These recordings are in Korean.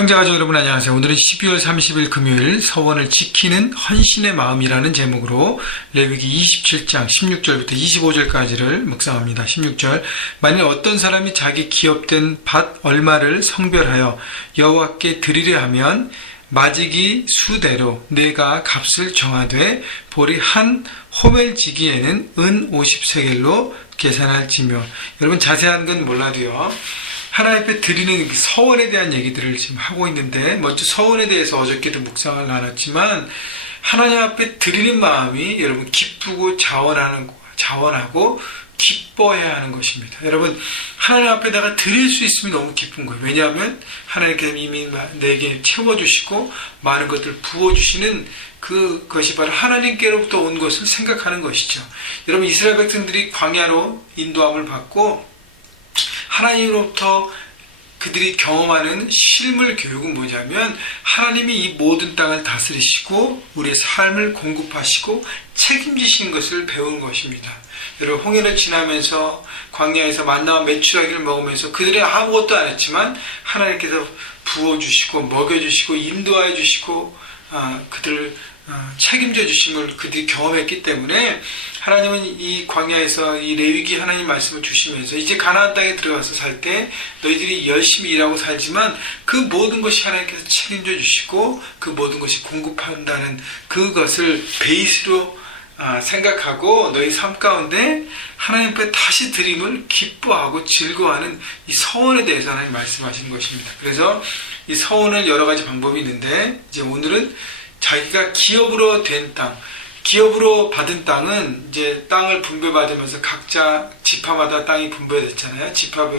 형제가족 여러분 안녕하세요. 오늘은 12월 30일 금요일 서원을 지키는 헌신의 마음이라는 제목으로 레위기 27장 16절부터 25절까지를 묵상합니다. 16절 만일 어떤 사람이 자기 기업된 밭 얼마를 성별하여 여호와께 드리려 하면 마지기 수대로 내가 값을 정하되 보리 한 호멜지기에는 은 50세겔로 계산할지며. 여러분 자세한 건 몰라도요, 하나님 앞에 드리는 서원에 대한 얘기들을 지금 하고 있는데, 먼저 서원에 대해서 어저께도 묵상을 나눴지만, 하나님 앞에 드리는 마음이 여러분 기쁘고 자원하고 기뻐해야 하는 것입니다. 여러분 하나님 앞에다가 드릴 수 있으면 너무 기쁜 거예요. 왜냐하면 하나님께서 이미 내게 채워주시고 많은 것들을 부어주시는 그것이 바로 하나님께로부터 온 것을 생각하는 것이죠. 여러분 이스라엘 백성들이 광야로 인도함을 받고 하나님으로부터 그들이 경험하는 실물 교육은 뭐냐면, 하나님이 이 모든 땅을 다스리시고 우리의 삶을 공급하시고 책임지시는 것을 배운 것입니다. 여러분 홍해를 지나면서 광야에서 만나와 메추라기를 먹으면서 그들이 아무것도 안 했지만 하나님께서 부어주시고 먹여주시고 인도하여 주시고 그들을 책임져 주심을 그들이 경험했기 때문에, 하나님은 이 광야에서 이 레위기 하나님 말씀을 주시면서 이제 가나안 땅에 들어가서 살 때 너희들이 열심히 일하고 살지만 그 모든 것이 하나님께서 책임져 주시고 그 모든 것이 공급한다는 그것을 베이스로 생각하고 너희 삶 가운데 하나님 앞에 다시 드림을 기뻐하고 즐거워하는 이 서원에 대해서 하나님 말씀하시는 것입니다. 그래서 이 서원을 여러 가지 방법이 있는데, 이제 오늘은 자기가 기업으로 된 땅, 기업으로 받은 땅은 이제 땅을 분배받으면서 각자 지파마다 땅이 분배됐잖아요. 지파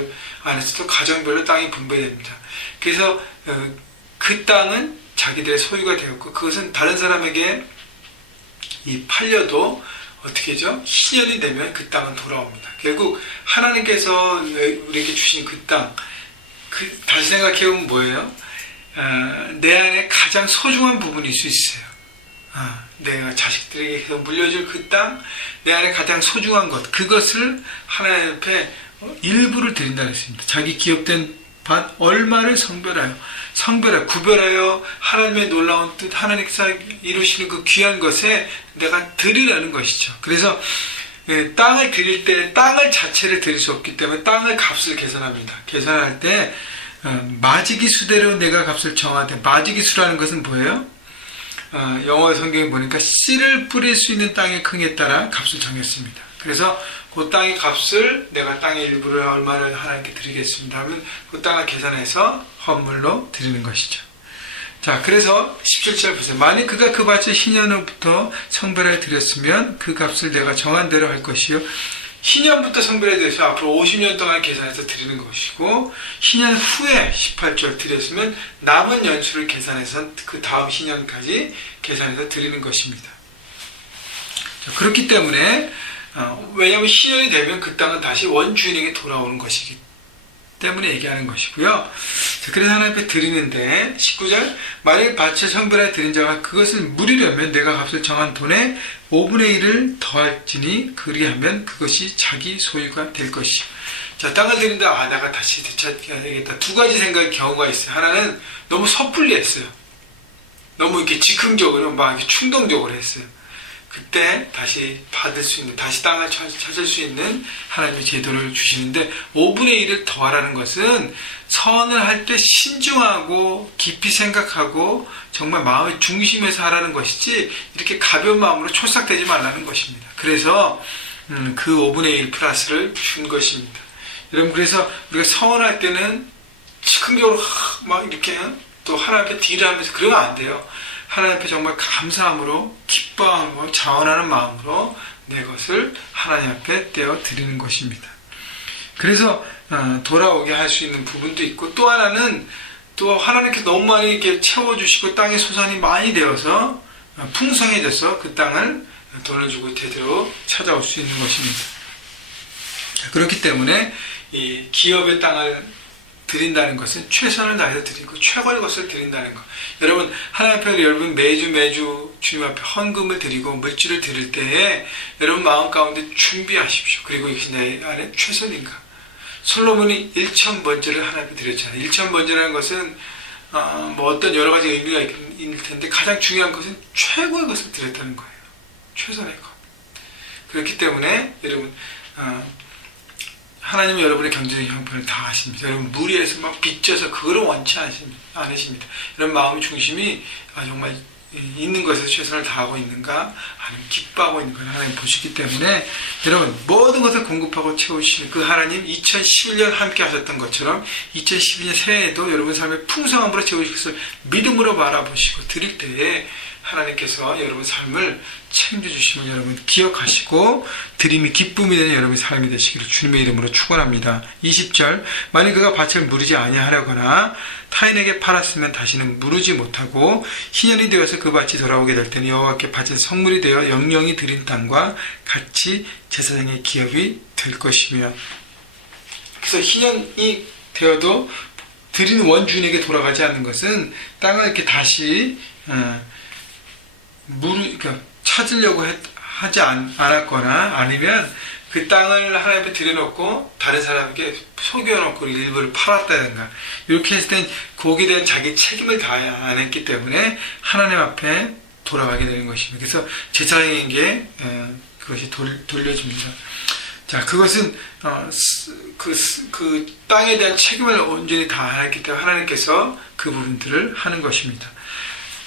안에서도 가정별로 땅이 분배됩니다. 그래서 그 땅은 자기들의 소유가 되었고, 그것은 다른 사람에게 팔려도 어떻게 죠? 희년이 되면 그 땅은 돌아옵니다. 결국 하나님께서 우리에게 주신 그 땅, 다시 생각해보면 뭐예요? 내 안에 가장 소중한 부분일 수 있어요. 내가 자식들에게 물려줄 그 땅, 내 안에 가장 소중한 것, 그것을 하나님 앞에 일부를 드린다고 했습니다. 자기 기업된 밭 얼마를 구별하여 하나님의 놀라운 뜻, 하나님께서 이루시는 그 귀한 것에 내가 드리라는 것이죠. 그래서 땅을 드릴 때 땅을 자체를 드릴 수 없기 때문에 땅의 값을 계산합니다. 계산할 때 마지기 수대로 내가 값을 정하되, 마지기 수라는 것은 뭐예요? 영어 성경에 보니까 씨를 뿌릴 수 있는 땅의 크기에 따라 값을 정했습니다. 그래서 그 땅의 값을 내가 땅의 일부를 얼마를 하나님께 드리겠습니다 하면 그 땅을 계산해서 헌물로 드리는 것이죠. 자, 그래서 17절 보세요. 만일 그가 그 밭을 희년부터 성별하여 드렸으면 그 값을 내가 정한 대로 할 것이요, 희년부터 성별에 대해서 앞으로 50년 동안 계산해서 드리는 것이고, 희년 후에 18절 드렸으면 남은 연수를 계산해서 그 다음 희년까지 계산해서 드리는 것입니다. 자, 그렇기 때문에 왜냐하면 희년이 되면 그 땅은 다시 원주인에게 돌아오는 것이기 때문에 얘기하는 것이고요. 자, 그래서 하나님 앞에 드리는데 19절 만일 밭을 성별하여 드린 자가 그것을 물으려면 내가 값을 정한 돈의 5분의 1을 더할지니 그리하면 그것이 자기 소유가 될 것이요. 자, 땅을 드린다. 내가 다시 되찾게 되겠다. 두 가지 생각의 경우가 있어요. 하나는 너무 섣불리 했어요. 너무 이렇게 즉흥적으로 막 이렇게 충동적으로 했어요. 그때 다시 받을 수 있는, 다시 땅을 찾을 수 있는 하나님의 제도를 주시는데, 5분의 1을 더하라는 것은 선을 할 때 신중하고 깊이 생각하고 정말 마음의 중심에서 하라는 것이지 이렇게 가벼운 마음으로 촐싹대지 말라는 것입니다. 그래서 그 5분의 1 플러스를 준 것입니다. 여러분, 그래서 우리가 서원할 때는 즉흥적으로 막 이렇게 또 하나님 앞에 딜을 하면서 그러면 안 돼요. 하나님 앞에 정말 감사함으로, 기뻐함으로, 자원하는 마음으로 내 것을 하나님 앞에 떼어 드리는 것입니다. 그래서 돌아오게 할 수 있는 부분도 있고, 또 하나는 또 하나님께서 너무 많이 이렇게 채워주시고 땅의 소산이 많이 되어서 풍성해져서 그 땅을 돈을 주고 제대로 찾아올 수 있는 것입니다. 그렇기 때문에 이 기업의 땅을 드린다는 것은 최선을 다해서 드리고 최고의 것을 드린다는 것. 여러분 하나님 앞에 여러분 매주 주님 앞에 헌금을 드리고 물질을 드릴 때에 여러분 마음 가운데 준비하십시오. 그리고 이것이 내 안에 최선인가. 솔로몬이 1,000번제를 하나님 앞에 드렸잖아요. 1,000번제라는 것은 뭐 어떤 여러 가지 의미가 있을 텐데 가장 중요한 것은 최고의 것을 드렸다는 거예요. 최선의 것. 그렇기 때문에 여러분 하나님은 여러분의 경제적인 형편을 다 아십니다. 여러분 무리해서 막 빚져서 그거를 원치 않으십니다. 이런 마음의 중심이 정말 있는 것에서 최선을 다하고 있는가 아니면 기뻐하고 있는 걸 하나님 보시기 때문에 여러분 모든 것을 공급하고 채우시는 그 하나님 2011년 함께 하셨던 것처럼 2012년 새해에도 여러분 삶의 풍성함으로 채우실 것을 믿음으로 바라보시고 드릴 때에 하나님께서 여러분 삶을 책임져주심을 여러분 기억하시고 드림이 기쁨이 되는 여러분의 삶이 되시기를 주님의 이름으로 축원합니다. 20절 만일 그가 밭을 무르지 아니하려거나 타인에게 팔았으면 다시는 무르지 못하고 희년이 되어서 그 밭이 돌아오게 될 때는 여호와께 바친 성물이 되어 영영이 드린 땅과 같이 제사장의 기업이 될 것이며 그래서 희년이 되어도 드리는 원주인에게 돌아가지 않는 것은 땅을 이렇게 다시 그러니까 찾으려고 하지 않았거나 아니면 그 땅을 하나님 앞에 들여놓고 다른 사람에게 속여놓고 일부를 팔았다든가 이렇게 했을 땐 거기에 대한 자기 책임을 다 안 했기 때문에 하나님 앞에 돌아가게 되는 것입니다. 그래서 제사장에게 그것이 돌려집니다. 자, 그것은 그 땅에 대한 책임을 온전히 다 안 했기 때문에 하나님께서 그 부분들을 하는 것입니다.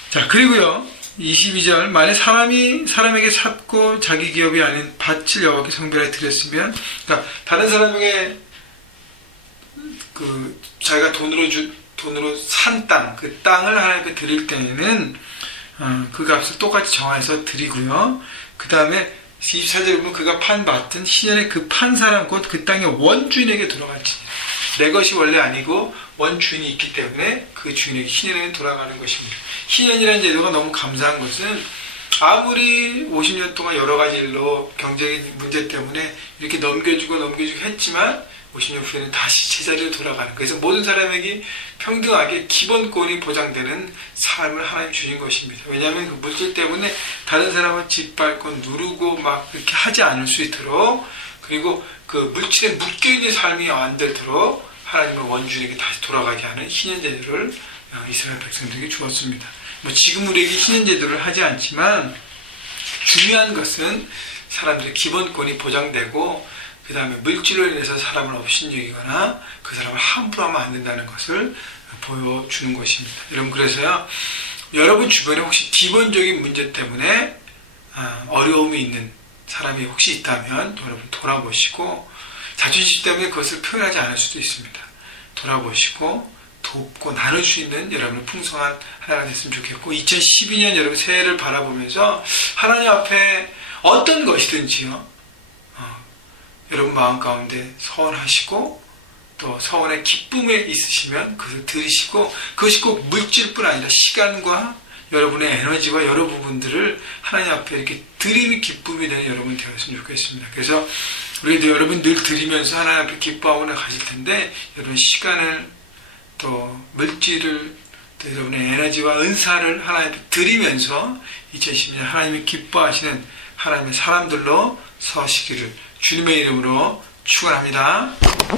자, 그리고요 22절 만약 사람에게 샀고 자기 기업이 아닌 밭을 여호와께 성별에 드렸으면 그러니까 다른 사람에게 자기가 돈으로 산 땅 그 땅을 하나님께 드릴 때에는 그 값을 똑같이 정해서 드리고요. 그 다음에 24절에 보면 그가 판 밭은 희년에 그 판 사람 곧 그 땅의 원주인에게 돌아갈지니라. 내 것이 원래 아니고 원주인이 있기 때문에 그 주인에게 희년에 돌아가는 것입니다. 희년이라는 제도가 너무 감사한 것은 아무리 50년 동안 여러 가지 일로 경제적인 문제 때문에 이렇게 넘겨주고 했지만 50년 후에는 다시 제자리로 돌아가는 그래서 모든 사람에게 평등하게 기본권이 보장되는 삶을 하나님 주신 것입니다. 왜냐하면 그 물질 때문에 다른 사람을 짓밟고 누르고 막 그렇게 하지 않을 수 있도록 그리고 그 물질에 묶여있는 삶이 안 되도록 하나님의 원주인에게 다시 돌아가게 하는 희년제도를 이스라엘 백성들에게 주었습니다. 뭐 지금 우리에게 희년제도를 하지 않지만 중요한 것은 사람들의 기본권이 보장되고 그 다음에 물질로 인해서 사람을 업신여기거나 그 사람을 함부로 하면 안 된다는 것을 보여주는 것입니다. 여러분 그래서요 여러분 주변에 혹시 기본적인 문제 때문에 어려움이 있는 사람이 혹시 있다면 여러분 돌아보시고 자존심 때문에 그것을 표현하지 않을 수도 있습니다. 돌아보시고 돕고 나눌 수 있는 여러분의 풍성한 하나가 됐으면 좋겠고 2012년 여러분 새해를 바라보면서 하나님 앞에 어떤 것이든지요 여러분 마음 가운데 서원하시고 또 서원의 기쁨에 있으시면 그것을 들으시고 그것이 꼭 물질뿐 아니라 시간과 여러분의 에너지와 여러 부분들을 하나님 앞에 이렇게 드림이 기쁨이 되는 여러분 되었으면 좋겠습니다. 그래서 우리도 여러분 늘 드리면서 하나님 앞에 기뻐하고 가실 텐데 여러분 시간을 또 물질을 또 여러분의 에너지와 은사를 하나님께 드리면서 2010년 하나님이 기뻐하시는 하나님의 사람들로 서시기를 주님의 이름으로 축원합니다.